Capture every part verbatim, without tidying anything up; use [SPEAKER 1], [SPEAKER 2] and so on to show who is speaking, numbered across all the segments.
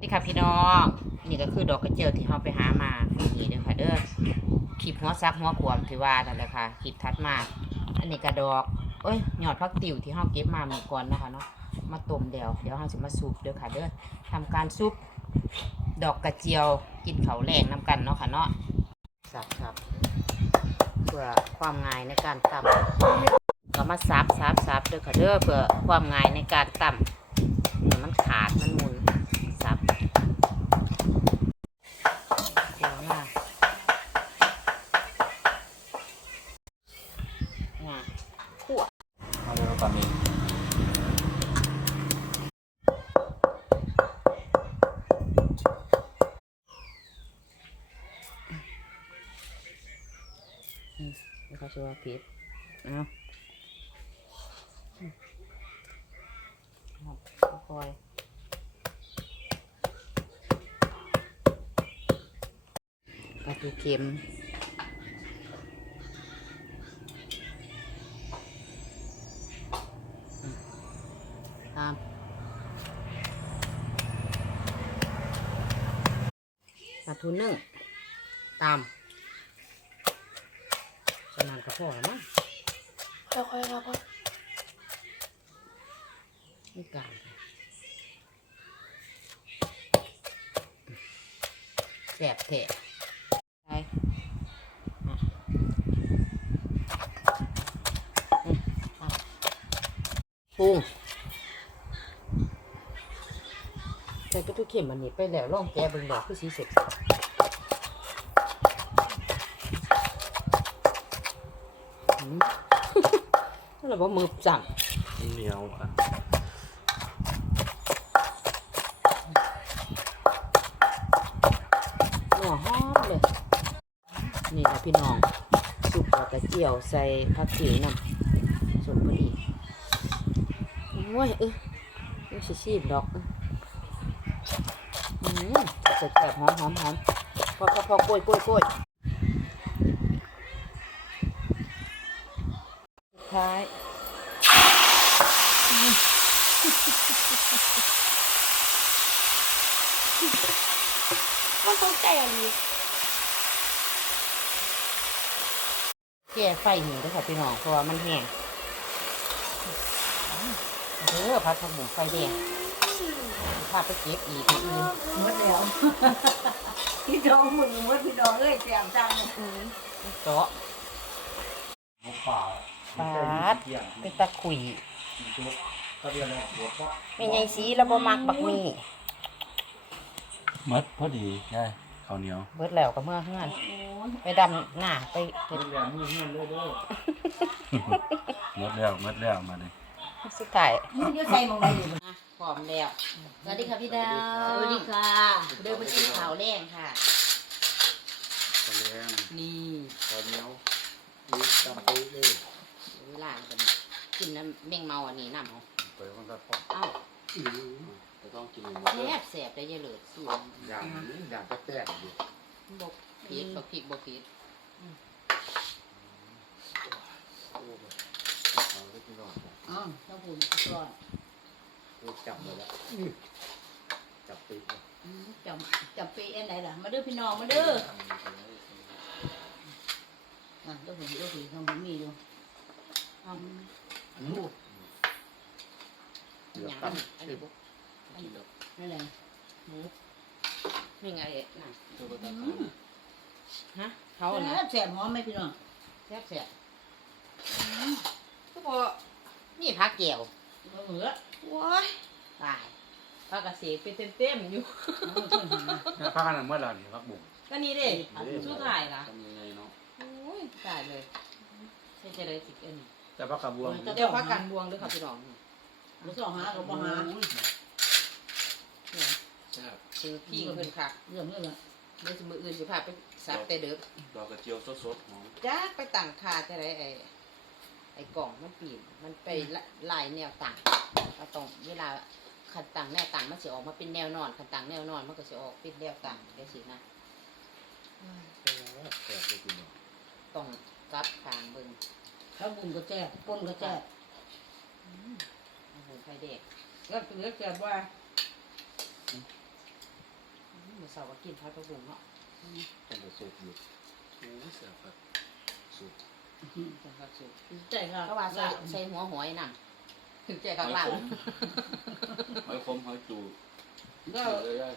[SPEAKER 1] นี่ค่ะพี่น้องนี่ก็คือดอกกระเจียวที่เราไปหามานี่เด้อค่ะเด้อขีบหัวซักหัวขวมที่ว่านั่นแหละค่ะขีบทัดมาอันนี้กระดอกเอ้ยยอดพักติ๋วที่เราเก็บมาเมื่อก่อนนะคะเนาะมาต้มเดี๋ยวเดี๋ยวเราจะมาซุปเด้อค่ะเด้อทำการซุปดอกกระเจียวกินเขาแรงน้ำกันเนาะค่ะเนาะสับสับเพื่อความง่ายในการตำก็มาซับซับซับเด้อค่ะเด้อเพื่อความง่ายในการตำเนี่ยมันขาดมันมุนซับเดี๋ยวมาง่ายขั่ว
[SPEAKER 2] เอาเดี๋ยวก่อนนี้
[SPEAKER 1] แล้วเขาชื่อว่าพิษเอาค่อยปลาทูเค็มตามปลาทูนึ่งตามประมาณกระเพาะแล้วมั้ง
[SPEAKER 3] ค่อยๆครับพ่อ
[SPEAKER 1] นี่กลางแสบแผลไปปรุงใส่กระทุกเข็มมันนี่ไปแล้วล่องแกบึงดอกคือสีเสร็จเราบอกมือจับ
[SPEAKER 2] เหนียวอ่ะ
[SPEAKER 1] หัวหอมเลยนี่นะพี่น้องสุกกระเจียวใส่ผักชีน้ำสมพอดีโอ้ยเออไม่ใช่ชีสดอกอืมจะแสบหอมหอมหอมพอพอพอกล้วยกล้วยกล้วยท้าย
[SPEAKER 3] มันต้องใจอะไร
[SPEAKER 1] แก่ไฟหนีด้วยค่ะพี่น้องเพราะว่ามันแห้งเออพัดผักบุ้งไฟแดงพาไปเก็บอีกอื่น
[SPEAKER 3] หมดแล้วพี่น้องมึงหมดพี่น้องเอ้ยแจมจังอืม
[SPEAKER 1] เจาะปาดเป็นตะขุยไม่ไงสีแล้วบ่มักบักนี่
[SPEAKER 2] มัดพอดีได้ข้าวเหนียว
[SPEAKER 1] เบิดแล้วก็เมื่อเฮือนไปดำหน้าไป
[SPEAKER 2] เฮ็ดแล้วมือเฮือนเลยเด้อมัดแล้วมัดแล้วมาเลย
[SPEAKER 1] สุดท้าย
[SPEAKER 3] นี่เดี๋ยวใส่หม้อไว้อยู่
[SPEAKER 1] นะพร้อมแล้วสวัสดีค่ะพี่ดาว
[SPEAKER 3] สวัสดีค่ะ
[SPEAKER 1] เดินไปกินข้าวแรงค่ะ
[SPEAKER 2] ข้าวแรง
[SPEAKER 1] นี่
[SPEAKER 2] ข้าวเหนียวนี่ตำปูเลย
[SPEAKER 1] เวลาเป็นกินน้ำแมงเมาอันนี้น้ำเอา
[SPEAKER 2] เปิดมันก็พอ
[SPEAKER 1] เอ้า
[SPEAKER 2] จะต้องกินหมด
[SPEAKER 1] แซ่บแซ่บได้เยอะเลยสวย
[SPEAKER 2] อย่างนี้อย่างก็แซ่บอยู่
[SPEAKER 1] บกพีดบกพีดบกพีด
[SPEAKER 3] อ๋อถ้าผมก่อน
[SPEAKER 2] จับเลยแล้วจับปีก
[SPEAKER 3] จับจับปีอันไหนล่ะมาเด้อพี่น้องมาเด้ออ่ะเด้อผมเด้อผมทำผมมีดูอ๋อ
[SPEAKER 1] อย่างนั้นอันนี้บุก
[SPEAKER 3] นั่นแหละหมู
[SPEAKER 1] นี่ไงน่ะฮะเขา
[SPEAKER 3] เขา
[SPEAKER 1] น่ะ
[SPEAKER 3] แสบหอมไหมพี่น้อง
[SPEAKER 1] แซ่บแซ่บก็พอนี่ผักแก้ว
[SPEAKER 3] เหมือ
[SPEAKER 1] ว้ายตายผักกระเสกเป็นเต็มๆอยู่
[SPEAKER 2] พักกันเมื่อไหร่พักบุ๋ม
[SPEAKER 1] ก็นี่เด้สู้ถ่ายนะ
[SPEAKER 2] ทำยังไงเนาะ
[SPEAKER 1] โอ้ยตายเลยใช่จะได้สิเอ็น
[SPEAKER 2] แต่พักกระบวง
[SPEAKER 1] เดี๋ยวพักกันบวงด้วยค่ะพี่น้อง
[SPEAKER 3] มาสองหากับบ่หา
[SPEAKER 1] เนี่ยคือพี่เพิ่นค่ะ
[SPEAKER 3] เรื่องเรื่อง
[SPEAKER 1] เดี๋ยวจะมืออื่นสิพาไปซับแต่เด้อ
[SPEAKER 2] ดอกกระเจียวสดๆหอม
[SPEAKER 1] จ้าไปต่างคาจะได้ไอ้ไอ้กล่องมันปีนมันไปลายแนวต่างก็ต้องเวลาขันต่างแนวต่างมันจะออกมาเป็นแนวนอนขันต่างแนวนอนมันก็จะออกเป็นแนวต่างได้สินะต้องกลับทางเบิ่ง
[SPEAKER 3] ข้าวบุญก็แจ๊บป้นก็แจ๊บ
[SPEAKER 1] ไฟเด็ก
[SPEAKER 3] ก็เหลือแจ๊บว่า
[SPEAKER 1] เสาร์ก็กินข้าวต้มบุ้งเนาะ
[SPEAKER 2] เป็นแต่สุกอยู่โอ้เสียบสุก
[SPEAKER 1] จังก็สุก
[SPEAKER 3] ใจค่ะ
[SPEAKER 1] ก็ว่าใส่ใส่หัวหอยน่ะถึงใจข้างล่าง
[SPEAKER 2] หอยคมหอยจู
[SPEAKER 3] ก็
[SPEAKER 2] เลยได้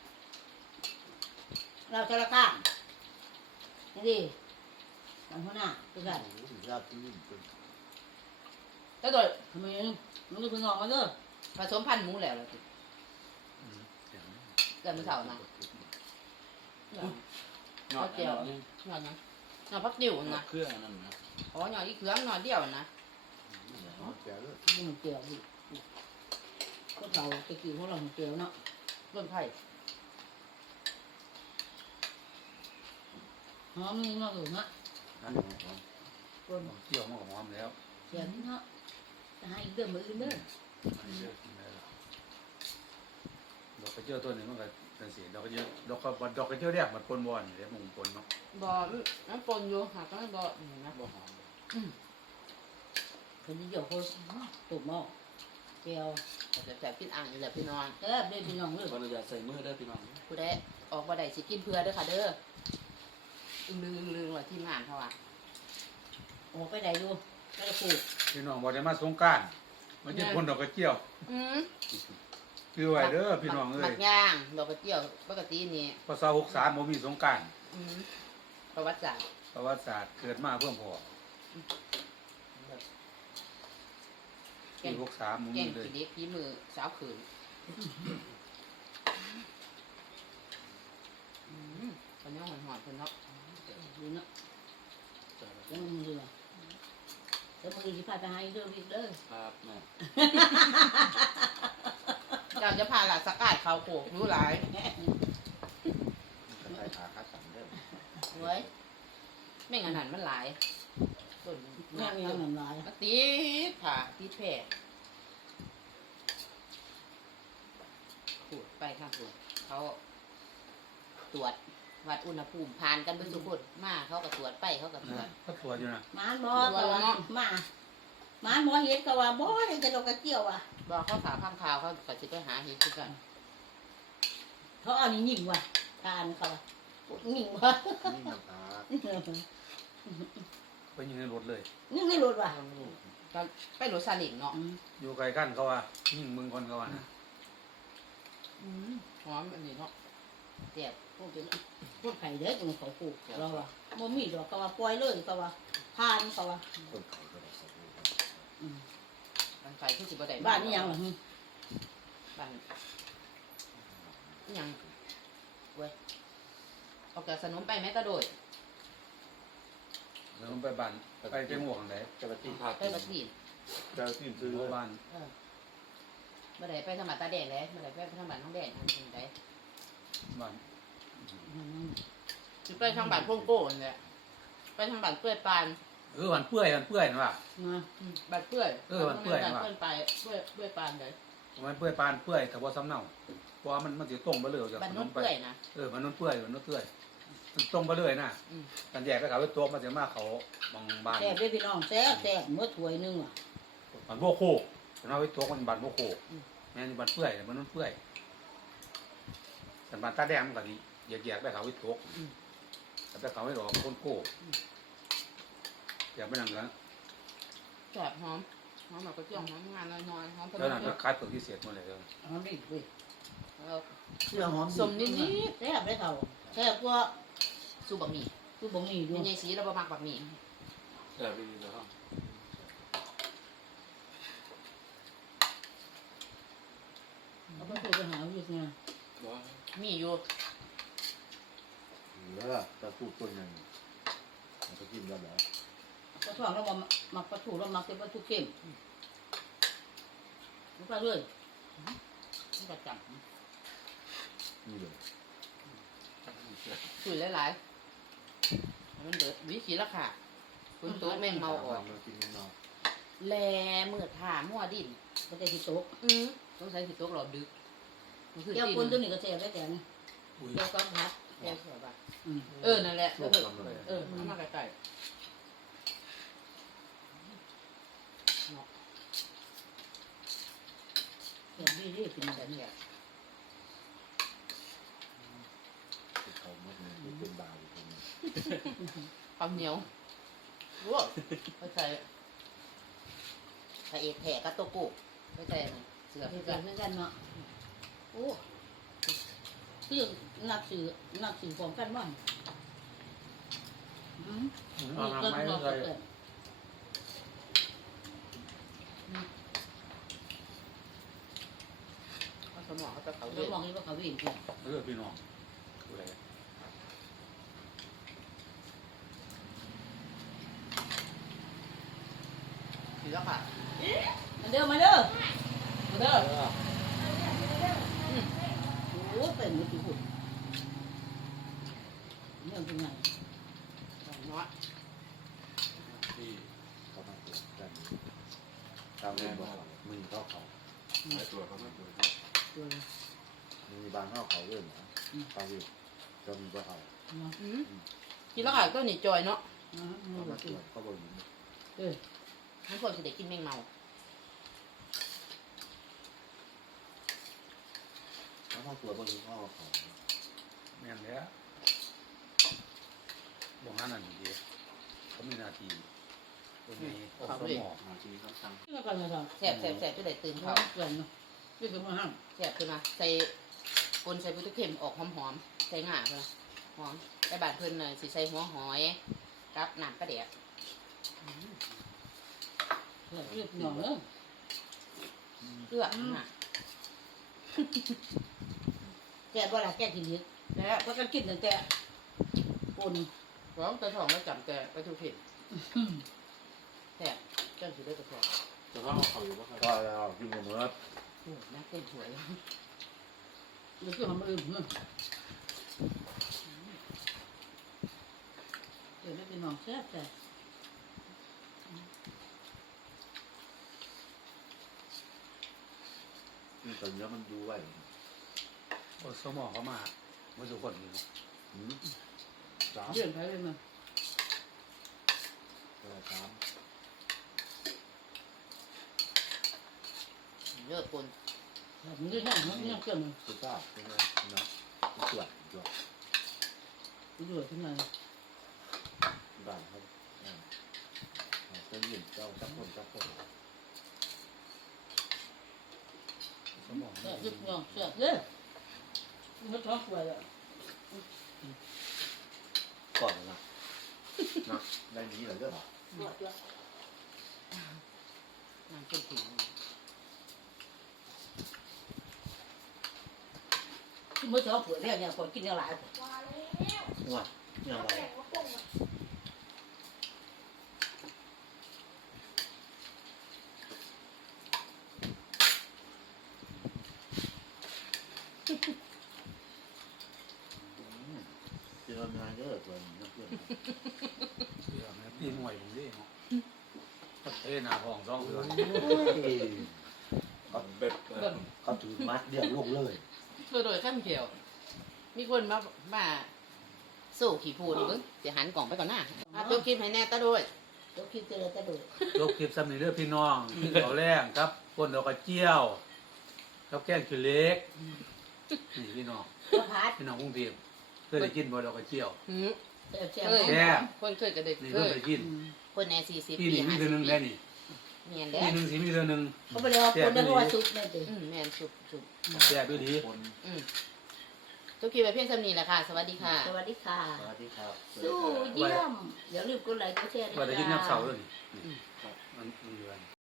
[SPEAKER 3] เราจะละข้างนี่ดิทำหัวหน้าคือกัน
[SPEAKER 2] ยากที่นี่เป็น
[SPEAKER 1] แล้วโดย
[SPEAKER 3] ทำไมมันก็เพิ่งออกมาเด้อ
[SPEAKER 1] ผสมพันธุ์หมูแล้วล่ะสิ
[SPEAKER 2] เสียง
[SPEAKER 1] เกิดมื้อเช้านะ
[SPEAKER 2] เนาะเจียวนี่
[SPEAKER 1] หน่อยนะหน่อยพักติ๋วนะ
[SPEAKER 2] เครื่องนั่นนะ
[SPEAKER 1] อ๋อหน่อยอีเครื่องหน่อยเดียวนะ
[SPEAKER 2] แก่เลย
[SPEAKER 3] มันเกี่ยวดิก็เราตะกี้พวกเราเกี่ยวเนาะ
[SPEAKER 1] ต้นไผ่
[SPEAKER 3] หอมนี่เนาะอื่นนะ
[SPEAKER 2] นั่นหอม
[SPEAKER 3] คน
[SPEAKER 2] เกี่ยวมันก็หอมแล้ว
[SPEAKER 3] เขียนเนาะจะให้อีกเรื่องมืออื่นเด้อ
[SPEAKER 2] ไม่เยอะกินได้แล้วดอกกระเจียวตัวหนึ่งมันก็เป็นสีดอกกระเจียวดอกกระดอกกระเจียวแรกมันปนบอลเดี๋ยวมึงปนเนาะ
[SPEAKER 1] บ่น้ำปนอยู่หาก็ไม่บ่นี่นะ
[SPEAKER 2] บ่หอม
[SPEAKER 3] คนที่เกี่ยวคนตุ่มหม้อเกี่ยว
[SPEAKER 1] แต่แต่กินอ่างนี่แหละพี่น้อง
[SPEAKER 3] เออเด็กพี่น้องเลย
[SPEAKER 2] ขออนุญาตใส่มือได้พี่น้อง
[SPEAKER 1] ผู้ใดออกบ่ได้สิกินเพื่อเด้อค่ะเด้ออึ้งลืงลืงว่าทีมงานเขาอ่ะ
[SPEAKER 3] ออกไปไหนดูไปละปลูก
[SPEAKER 2] พี่น้องบอกได้มาสงกรารมันจะพ่นดอกกระเจียว
[SPEAKER 1] อืม
[SPEAKER 2] คือไว้เด้อพี่น้องเอ้
[SPEAKER 1] หมั
[SPEAKER 2] ย
[SPEAKER 1] กย่างดอกกระเจียวปกตินี่
[SPEAKER 2] พศหกสามบ่มีสงกราร
[SPEAKER 1] อืมประวัติศาสตร์
[SPEAKER 2] ประวัติศาสตร์เกิดมาเพื่อพอปีหกสามบ่
[SPEAKER 1] แก
[SPEAKER 2] มี
[SPEAKER 1] ง
[SPEAKER 2] เลย
[SPEAKER 1] ขี้เด็กพี่มือสาวขืนอืมตอนนี้หอนหอนๆเพิ่นเนาะ
[SPEAKER 3] ดูเนาะแล้วมันเรือแล้วมือที่พาไปให้เด้อวิกเด้อ
[SPEAKER 2] ครับแม่
[SPEAKER 1] เราจะพาหลานสกัดเขาโขกรู้หลาย
[SPEAKER 2] ใส่ขาคัดสันเด้อ
[SPEAKER 1] เว้ยไม่งั้นหันมันหลายส่วน
[SPEAKER 3] แม่ยังหนำลาย
[SPEAKER 1] มันตีดผ่าตีดแผลขูดไปข้างขูดเขาตรวจวัดอุณหภูมิผ่านกันเป็นสุขุดมาเขาก็ตรวจไปเขาก็ตรวจ
[SPEAKER 2] ก็ตัวอยู่นะ
[SPEAKER 3] หมานบ่ก็ว่ามาหมานบ่เฮ็ดก็ว่าบ่เฮ็ดแต่ดอกกระเจียวอ่ะ
[SPEAKER 1] บอกเขาถามข้างข่าวเขาก็จะไปหาเห็ดคือกัน
[SPEAKER 3] เขาเอานี่ยิงว่ะทานเขาว่ะยิงว่ะ
[SPEAKER 2] นี่น้ำตาไปยิงในรถเลย
[SPEAKER 3] นี่ในรถว่ะ
[SPEAKER 1] ก็ไปรถซาเล้งเนาะ
[SPEAKER 3] อืม
[SPEAKER 2] อยู่ไกลกันเขาว่ายิงมึงก่อนเขาว่านะ
[SPEAKER 1] อืมหอมอันนี้เนาะเจ็บพวกเป็น
[SPEAKER 3] พวกไผ่เด้อจังเขาปลูกเราว่ะบ่มีดอกก็ว่าปล่อยเลยก็ว่าทานก็ว่า
[SPEAKER 2] คนเขาก็ได้สัก
[SPEAKER 3] อืม
[SPEAKER 1] มันไฟที่สิบได้
[SPEAKER 3] บ้านนี่ยังล่ะหึ
[SPEAKER 1] บ้านนี่ยังเว้ยออกจากสนมไปไหมกระโดด
[SPEAKER 2] แล้วไปบ้านไปไปหมวกไหนจะไปตีผัก
[SPEAKER 1] ไปประทีน
[SPEAKER 2] จะตีซื้อบ้าน
[SPEAKER 1] เออเมื่อไหร่ไปทางบ้านตาแดงเลยเมื่อไหร่ไปทางบ้านน้องแดงอันนี้ได้
[SPEAKER 2] บ้าน
[SPEAKER 3] อืม
[SPEAKER 1] สิไปทางบ้านพงโก้นี่แหละไปทางบ้านเปื่อยปาน
[SPEAKER 2] เออวันเปื่อยวันเปื่อยนะว่า
[SPEAKER 3] นะ
[SPEAKER 1] อืมบ้านเปื่อย
[SPEAKER 2] เออบ้านเปื่อย
[SPEAKER 1] บ้าน
[SPEAKER 2] ว่ะ
[SPEAKER 1] เปื่อยไปเปื่อยเปื่อยปานเลย
[SPEAKER 2] มันเปื่อยปานเปื่อยแต่ว่าซ้ำเน่าเพราะว่ามันมันจะตรงไปเลยจาก
[SPEAKER 1] บ้าน
[SPEAKER 2] ขน
[SPEAKER 1] โน้น
[SPEAKER 2] มไป
[SPEAKER 1] เปื่อยนะ
[SPEAKER 2] เออมันนุ่นเปื่อยมันนุ่นเปื่อยมันตรงไปเลยนะ
[SPEAKER 1] อืม
[SPEAKER 2] กันแยกก็เขาไปตัวมันจะมาเขาบางบ้าน
[SPEAKER 3] แซ่บเด้อพี่น้องแซ่บแซ่บมื้อถ้วยหนึงว่ะ
[SPEAKER 2] มันโบโคกฉันเอาไปตัวมันบันโบโคกแม่นบันเปื่อยมันนุ่นเปื่อยสันบันตาแดงมันก็ดีแยกๆไปเขาไปตัวแต่ไปเขาไม่หลอกคนโก้อย่าไปนั่งนะ
[SPEAKER 1] แสบหอมหอมแบบกระเจียวหอมงานน้อยๆหอม
[SPEAKER 2] แล้วนั่นก็คล้ายเปลือกที่เศษหมดเลยเออ
[SPEAKER 3] หอมดิเว้ย
[SPEAKER 1] แล้ว
[SPEAKER 3] เสื้อหอม
[SPEAKER 1] สมนิด
[SPEAKER 3] แซ่บได้อเฒ่าแซ่บกว่า
[SPEAKER 1] ๆสู้บะหมี่
[SPEAKER 3] คือบ่มีอยู่
[SPEAKER 1] เป็นยายสีเราบะมักบะหมี่
[SPEAKER 2] แต่ดีแล้ว
[SPEAKER 3] เอาไปพูดไปหาอยู่ไง
[SPEAKER 1] มีอยู่
[SPEAKER 4] แล้วตะปูตัวหนึ่งมันก็กินแล้วเหรอ
[SPEAKER 3] ปลาทองเราบ่มักปลาทูเรามักเป็นปลาทูเค็มมันก็เลย
[SPEAKER 1] มันก็จับ
[SPEAKER 4] นี่เลย
[SPEAKER 1] สุยหลายๆมันเดือดวิขีละค่ะคุณโต๊ะแมงเมาออก
[SPEAKER 4] มันกินเมา
[SPEAKER 1] แลมือถ่ามั่วดิน
[SPEAKER 3] มันจะที่โต๊ะ
[SPEAKER 1] อือต้องใช้สิโต๊ะหลอดดึกมันคือ
[SPEAKER 3] เจ้า
[SPEAKER 1] ตี
[SPEAKER 3] คนตัว
[SPEAKER 1] น
[SPEAKER 3] นี้ก็แซ่บได้แต่นี่
[SPEAKER 2] อุ้ย
[SPEAKER 3] เจ้าก็พัด
[SPEAKER 1] แก้เสือบ่ะ
[SPEAKER 3] อืม
[SPEAKER 1] เออนั่นแหละ
[SPEAKER 4] โล
[SPEAKER 1] เออก
[SPEAKER 4] ลำเลย
[SPEAKER 1] เออเอามาไกล
[SPEAKER 3] แซ่บดีดีกิน
[SPEAKER 1] ๆ
[SPEAKER 3] แบ
[SPEAKER 1] แต่
[SPEAKER 3] บนี้
[SPEAKER 1] เนี่ยข้าวเหนียวรู้ไปใส่พระเอกแผ่กับตัวกูไปใส่เสือ
[SPEAKER 3] เดี๋
[SPEAKER 1] เพื่
[SPEAKER 3] ย
[SPEAKER 1] อ
[SPEAKER 3] วน เพื่อนกันเนาะโอ้คือนักสื่อนักสื่อของกันบ้างอืม
[SPEAKER 2] เอา
[SPEAKER 3] นี่
[SPEAKER 2] มา
[SPEAKER 3] ก็
[SPEAKER 2] ไม่
[SPEAKER 3] รอ
[SPEAKER 2] เล
[SPEAKER 3] เกิ
[SPEAKER 2] ย
[SPEAKER 3] ด
[SPEAKER 1] เขาสมองเขาจะเขา
[SPEAKER 3] เรา
[SPEAKER 1] เด็ด
[SPEAKER 3] มองนี่ว่าเขาวิ่งจริง
[SPEAKER 2] เออพี่น้องดูแล
[SPEAKER 1] สีแล้วค่ะ
[SPEAKER 3] มาเด้อมาเด้อมาเด้อ
[SPEAKER 1] เออ
[SPEAKER 3] โอ้เป็นมือถือหุ่นเนี่ยเป็นไง
[SPEAKER 1] เนาะ
[SPEAKER 4] ที่เขามาตรวจกันตามเรื่องบอกมึงเข้าเขา
[SPEAKER 5] ไปตรวจเขาไม่ตรวจ
[SPEAKER 3] ตัว
[SPEAKER 4] มีบางเข้าเขาเรื่องนะบางทีจะมีก็เขา
[SPEAKER 3] เนาะ
[SPEAKER 1] อืมกินแล้วค่ะก็หนีจอยเนาะ
[SPEAKER 3] นะ
[SPEAKER 4] เขา
[SPEAKER 3] มา
[SPEAKER 4] มาต
[SPEAKER 3] ตั
[SPEAKER 4] ร
[SPEAKER 3] ว
[SPEAKER 4] วจเขาบอกอย่างนี้
[SPEAKER 3] เออ
[SPEAKER 1] ทั้งคนจะได้กินแมงเมา
[SPEAKER 4] เขามาตรวจบางทีเข้าเขา
[SPEAKER 2] แม่นแล้วบอกงานนั่นดีเขามีหน้าที่คนนี้อสมอ
[SPEAKER 5] มาทีเขาสั่ง
[SPEAKER 3] ที่มาก่อนเลยครับ
[SPEAKER 1] แสบแสบแสบจะได้ตื่น
[SPEAKER 3] เขา
[SPEAKER 1] เขา
[SPEAKER 3] เกินเนาะนี่คือมาห้าม
[SPEAKER 1] แสบขึ้นมาใส่ปนใส่ปุถุเข็มออกหอมๆใส่ง่าเพื่อหอมแต่บาดเพิ่นเลยสิใส่หัวหอยกับน้ำปลาแดก
[SPEAKER 3] เกิดเรื่องหน่อยเนอะ
[SPEAKER 1] เกลือน่ะ
[SPEAKER 3] แกบ่ละแกกินเยอะแล้วเพราะกันกินตั้งแต่ปน
[SPEAKER 1] ร้องตะทองแล้วจำแต่ปลาทูเข็มแสบจนสิได้ตะทอง
[SPEAKER 5] จะเข้าเขาอยู่ว่าเขา
[SPEAKER 4] ก็แล้วกินหมดแล้ว
[SPEAKER 1] โอ้ยนักเต้นสวยแล้ว
[SPEAKER 3] เดี๋ยวก็ทำอื่นเนอะเดี๋ยวไม่เป็นหนองแซ่บแต่
[SPEAKER 4] นี่ตอนนี้มันดูไว้
[SPEAKER 2] อสมอเขามาเมื่อสุคนนี้
[SPEAKER 4] หืมสาม
[SPEAKER 3] เดือนไปเลยมัน
[SPEAKER 4] เออสาม
[SPEAKER 1] เลือกปน
[SPEAKER 3] มันเรื่องนั้นมันเรื่องเกินมัน
[SPEAKER 4] สุดท้ายเป็นไงนะตรวจตรวจ
[SPEAKER 3] มันอยู่ที่ไหน
[SPEAKER 4] บ้านเขาจะยืนเจ้าจับคนจับคน
[SPEAKER 2] สมอ
[SPEAKER 3] แซ่บยึดหน่องแซ่บเด้อมันท้องป่วยอ่ะ
[SPEAKER 4] ก่อนนะนะได้นี้เหรอเรื่อง
[SPEAKER 3] ปวดละ
[SPEAKER 1] น้ำข้นถึง
[SPEAKER 3] ที่มือท้องป่วยแล้วเนี่ยคนกินเนี่ยหลาย
[SPEAKER 4] ว่าเนี่ยอะไรเจอมาเยอะตัวนี้เพื่อน
[SPEAKER 2] เสือแม่ตีหน่วยผมดิเนาะก็เทหน้าห้องสองเสือ
[SPEAKER 4] เขาแบบเขาถือมัดเดียวลงเลย
[SPEAKER 1] โดยโดยข้ามเขียว มีคนมามาสู้ขี่พูนมึงจะหันกล่องไปก่อนหน้าอ่ะตัวกินให้แน่ตะด้วย
[SPEAKER 3] ตัวคิดเจอแต่ดู
[SPEAKER 2] ยกคลิปซ้ำในเรื่องพี่น้องที่เขาแรงครับคนดอกกระเจียวกับแกงขี้เล็กนี่พี่น้อง
[SPEAKER 3] ตัวพัด
[SPEAKER 2] พี่น้องกรุงเทพเคยได้กินบ่ดอกกระเจียว
[SPEAKER 1] หืม
[SPEAKER 3] แซ่บแซ่บ
[SPEAKER 1] เคย
[SPEAKER 2] แซ่บ
[SPEAKER 1] คนเคยก็ได้
[SPEAKER 2] นี่
[SPEAKER 1] เค
[SPEAKER 2] เพิ่ง
[SPEAKER 1] ย
[SPEAKER 2] ได้กิน
[SPEAKER 1] คนแน่สี่สิบ
[SPEAKER 2] พี่
[SPEAKER 1] ปี
[SPEAKER 2] นี่มี
[SPEAKER 1] ห้า
[SPEAKER 2] เดื
[SPEAKER 1] สิ
[SPEAKER 2] อนห
[SPEAKER 1] บ
[SPEAKER 2] นึง
[SPEAKER 1] ปี
[SPEAKER 2] แค่นี้
[SPEAKER 1] เมียน
[SPEAKER 2] ปี
[SPEAKER 1] แล้ว
[SPEAKER 2] หนึงสิมีเดือนหนึง
[SPEAKER 3] เขาไปเลยว่าคนได้หัวซุปเนี่ยติ
[SPEAKER 1] อืมแมนสุบสุบ
[SPEAKER 2] แซ่บด้วยดี
[SPEAKER 4] คน
[SPEAKER 1] อืมตัวกินไปเพียงสำนีแหละค่ะ สวัสดีค่ะ
[SPEAKER 3] สวัสดีค่ะ
[SPEAKER 4] สวัสดีครับ
[SPEAKER 3] สู้เยี่ยมอย่าลืมกดไลค์กดแชร์ด้วย
[SPEAKER 2] ว่าได้กิน
[SPEAKER 3] จ้า
[SPEAKER 2] น้ำเสาด้วยนี่มันมันเดือน